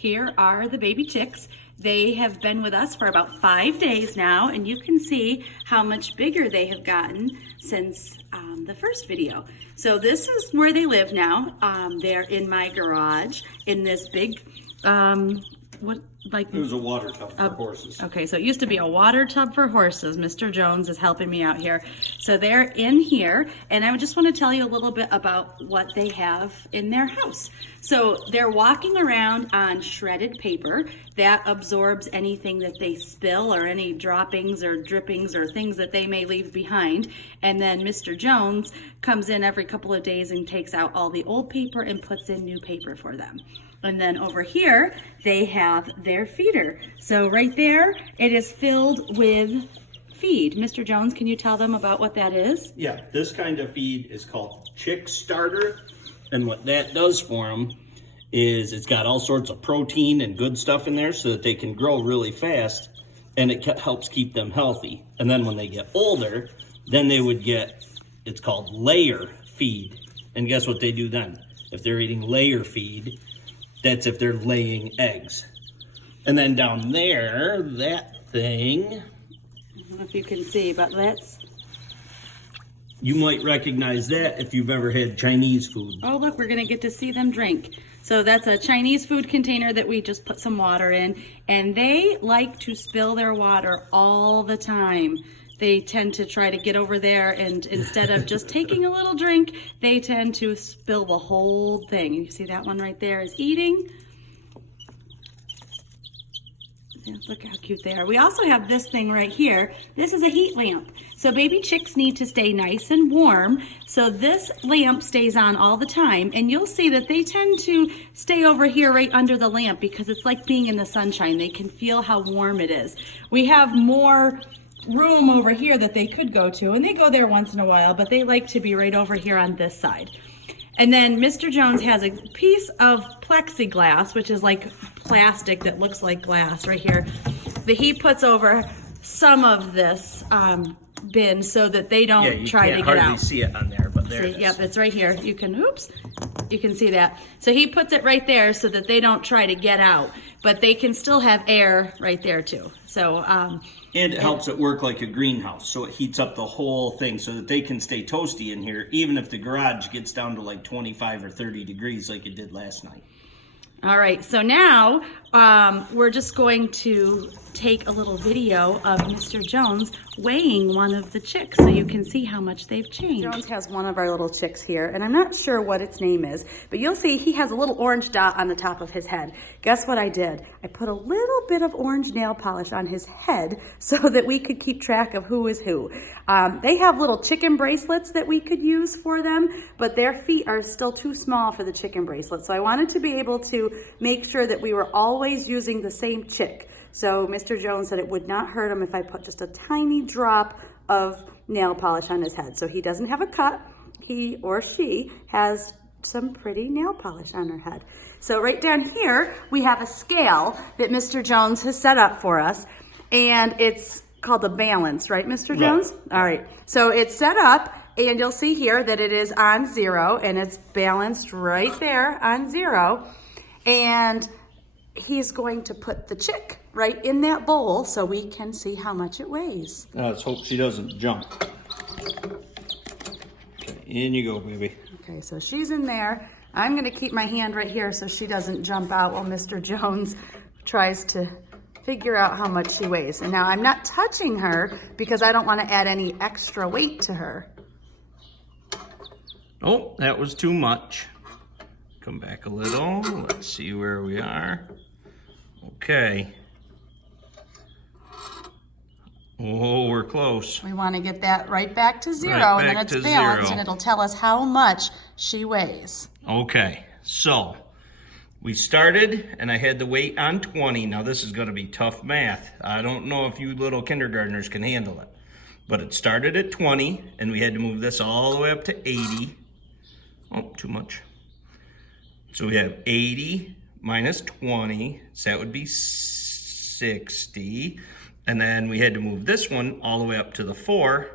Here are the baby chicks. They have been with us for about 5 days now, and you can see how much bigger they have gotten since the first video. So this is where they live now. They're in my garage in this big, It was a water tub for horses. Okay, so it used to be a water tub for horses. Mr. Jones is helping me out here. So they're in here, and I just want to tell you a little bit about what they have in their house. So they're walking around on shredded paper that absorbs anything that they spill or any droppings or drippings or things that they may leave behind. And then Mr. Jones comes in every couple of days and takes out all the old paper and puts in new paper for them. And then over here, they have their feeder. So right there, it is filled with feed. Mr. Jones, can you tell them about what that is? Yeah, this kind of feed is called Chick Starter. And what that does for them is it's got all sorts of protein and good stuff in there so that they can grow really fast, and it helps keep them healthy. And then when they get older, then they would get, it's called layer feed. And guess what they do then? If they're eating layer feed, that's if they're laying eggs. And then down there, that thing, I don't know if you can see, but you might recognize that if you've ever had Chinese food. oh look, we're gonna get to see them drink. So that's a Chinese food container that we just put some water in, and they like to spill their water all the time. They tend to try to get over there, and instead of just taking a little drink, they tend to spill the whole thing. You see that one right there is eating. Yeah, look how cute they are. We also have this thing right here. This is a heat lamp. So baby chicks need to stay nice and warm. So this lamp stays on all the time, and you'll see that they tend to stay over here right under the lamp because it's like being in the sunshine. They can feel how warm it is. We have more room over here that they could go to, and they go there once in a while, but they like to be right over here on this side. And then Mr. Jones has a piece of plexiglass, which is like plastic that looks like glass right here, that he puts over some of this bin so that they don't try to get out. You can't hardly see it on there, but there it is. Yep, it's right here. You can, oops, you can see that. So he puts it right there so that they don't try to get out, but they can still have air right there too. So, and it helps it work like a greenhouse, so it heats up the whole thing so that they can stay toasty in here, even if the garage gets down to like 25 or 30 degrees like it did last night. All right, so now we're just going to take a little video of Mr. Jones weighing one of the chicks so you can see how much they've changed. Jones has one of our little chicks here, and I'm not sure what its name is, but you'll see he has a little orange dot on the top of his head. Guess what I did? I put a little bit of orange nail polish on his head so that we could keep track of who is who. They have little chicken bracelets that we could use for them, but their feet are still too small for the chicken bracelet. So I wanted to be able to make sure that we were always using the same chick. So Mr. Jones said it would not hurt him if I put just a tiny drop of nail polish on his head. So he doesn't have a cut. He or she has some pretty nail polish on her head. So right down here, we have a scale that Mr. Jones has set up for us, and it's called the balance, right, Mr. Jones? Right. All right. So it's set up, and you'll see here that it is on 0, and it's balanced right there on 0. And he's going to put the chick right in that bowl so we can see how much it weighs. Let's hope she doesn't jump. Okay, in you go, baby. Okay, so she's in there. I'm going to keep my hand right here so she doesn't jump out while Mr. Jones tries to figure out how much she weighs. And now I'm not touching her because I don't want to add any extra weight to her. Oh, that was too much. Come back a little. Let's see where we are. Okay. Oh, we're close. We want to get that right back to 0, Right and then back it's to balanced, 0. and it'll tell us how much she weighs. Okay, so we started and I had the weight on 20. Now this is going to be tough math. I don't know if you little kindergartners can handle it. But it started at 20 and we had to move this all the way up to 80. Oh, too much. So we have 80 minus 20, so that would be 60. And then we had to move this one all the way up to the 4.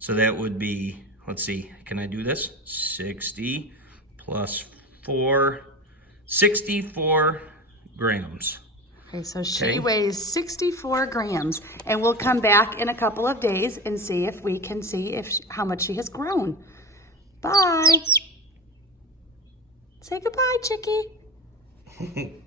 So that would be, let's see, can I do this? 60 plus 4, 64 grams. Okay, so she Okay. weighs 64 grams, and we'll come back in a couple of days and see if we can see how much she has grown. Bye. Say goodbye, Chickie.